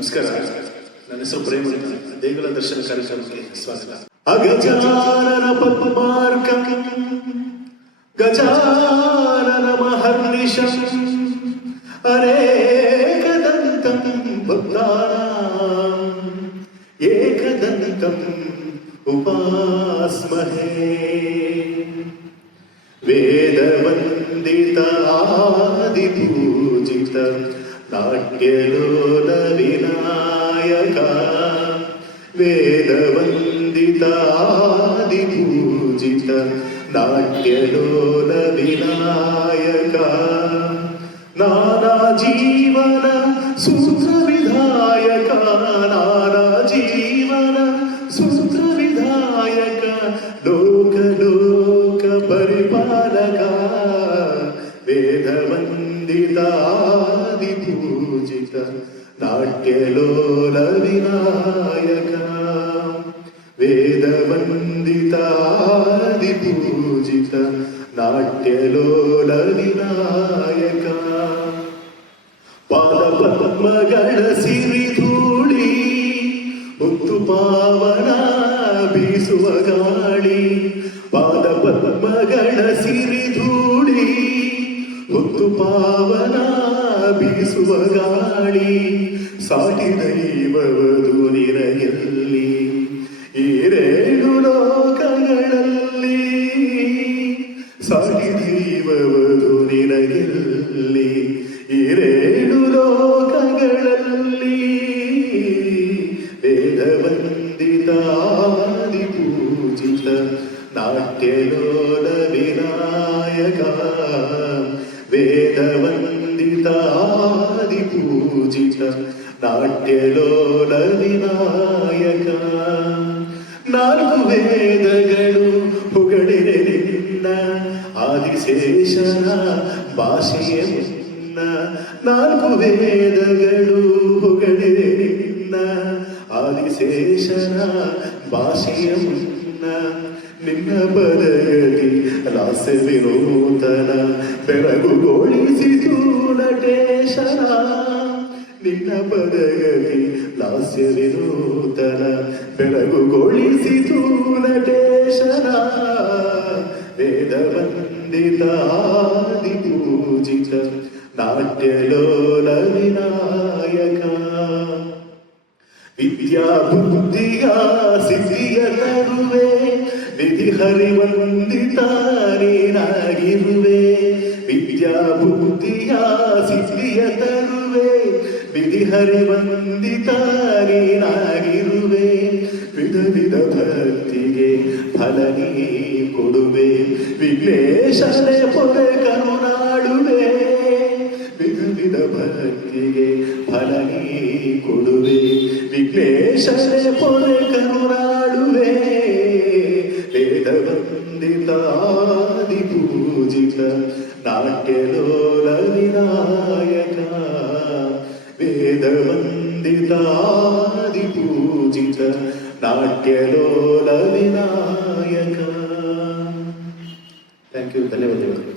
ನಮಸ್ಕಾರ, ನನ್ನ ಹೆಸರು ಪ್ರೇಮ. ದೇಗುಲ ದರ್ಶನ ಕಾರ್ಯಕ್ರಮಕ್ಕೆ ಸ್ವಾಗತ. ಅಗಜಾನನ ಪದ್ಮಾರ್ಕಂ ಗಜಾನನ ಮಹರ್ನಿಶಂ ಅನೇಕದಂತಂ ಭಕ್ತಾನಾಂ ಏಕದಂತಂ ಉಪಾಸ್ಮಹೇ. ವೇದವಂದಿತ ಆದಿಪೂಜಿತ ನಾಟ್ಯಲೋಲ ವಿನಾಯಕ. ವೇದವಂದಿತ ಆದಿಪೂಜಿತ ನಾಟ್ಯಲೋಲ ವಿನಾಯಕ. ನಾನಾ ಜೀವನ ಸೂತ್ರ ವಿಧಾಯಕ. ನಾನಾ ಜೀವನ ಸೂತ್ರ ವಿಧಾಯಕ. ಲೋಕ ಲೋಕ ಪರಿಪಾಲಕ. ವೇದವಂದಿತ ಆದಿಪೂಜಿತ ನಾಟ್ಯಲೋಲ ವಿನಾಯಕ. ವೇದವಂದಿತ ಆದಿಪೂಜಿತ ನಾಟ್ಯಲೋಲ ವಿನಾಯಕ. ಪಾದಪದ್ಮಗಳ ಸಿರಿಧೂಳಿ ಹೊತ್ತು ಪಾವನ ಬೀಸುವ ಗಾಳಿ. ಪಾದಪದ್ಮಗಳ ಸಿರಿಧೂಳಿ ಹೊತ್ತು ಪಾವನ ಬೀಸುವ ಗಾಳಿ. ಸಾಟಿ ದೈವವದು ನಿರಯಲ್ಲಿ ಈರೇಳು ಲೋಕಗಳಲ್ಲಿ. ಸಾಟಿ ದೈವವದು ನಿರಯಲ್ಲಿ ಈರೇಳು ಲೋಕಗಳಲ್ಲಿ. ವೇದವಂದಿತ ಆದಿಪೂಜಿತ ನಾಟ್ಯಲೋಲ ವಿನಾಯಕ. ವೇದವಂದಿತ ಆದಿಪೂಜಿತ ನಾಟ್ಯಲೋಲ ವಿನಾಯಕ. ನಾಲ್ಕು ವೇದಗಳು ಹೊಗಳಿರೆ ನಿನ್ನ ಆದಿಶೇಷನ ಭಾಷೆಯ ಮುನ್ನ. ನಾಲ್ಕು ವೇದಗಳು ಹೊಗಳಿರೆ ನಿನ್ನ ಆದಿಶೇಷನ ಭಾಷೆಯ ಮುನ್ನ. ನಿನ್ನ ಬದಗತಿ ಲಾಸ್ಯ ವಿನೂತನ ಬೆಳಗುಗೊಳಿಸಿತು ನಟೇಶನ. ನಿನ್ನ ಬದಗತಿ ಲಾಸ್ಯ ವಿನೂತನ ಬೆಳಗುಗೊಳಿಸಿತು ನಟೇಶನ. ವೇದವಂದಿತ ಆದಿಪೂಜಿತ ನಾಟ್ಯಲೋಲ ವಿನಾಯಕ. ವಿದ್ಯಾ ಬುದ್ಧಿಯ ಸಿದ್ಧಿಯ ತರುವೆ ವಿಧಿ ಹರಿವಂದಿತ ನೀನಾಗಿರುವೆ. ವಿದ್ಯಾ ಬುದ್ಧಿಯ ಸಿದ್ಧಿಯ ತರುವೆ ವಿಧಿ ಹರಿವಂದಿತ ನೀನಾಗಿರುವೆ. ವಿಧ ವಿಧ ಭಕ್ತಿಗೆ ಫಲ ನೀ ಕೊಡುವೆ. ವಿಘ್ನೇಶನೇ ಪೊರೆ ಕರುನಾಡುವೆ. ವಿಧ ವಿಧ ಭಕ್ತಿಗೆ ಫಲ ನೀ ಕೊಡುವೆ. ವಿಘ್ನೇಶನೇ ಪೊರೆ ಕರುನಾಡುವೆ. ವೇದವಂದಿತ ಆದಿಪೂಜಿತ ನಾಟ್ಯಲೋಲ ವಿನಾಯಕ. ವೇದವಂದಿತ ಆದಿಪೂಜಿತ ನಾಟ್ಯಲೋಲ ವಿನಾಯಕ. ಥ್ಯಾಂಕ್ ಯು, ಧನ್ಯವಾದಗಳು.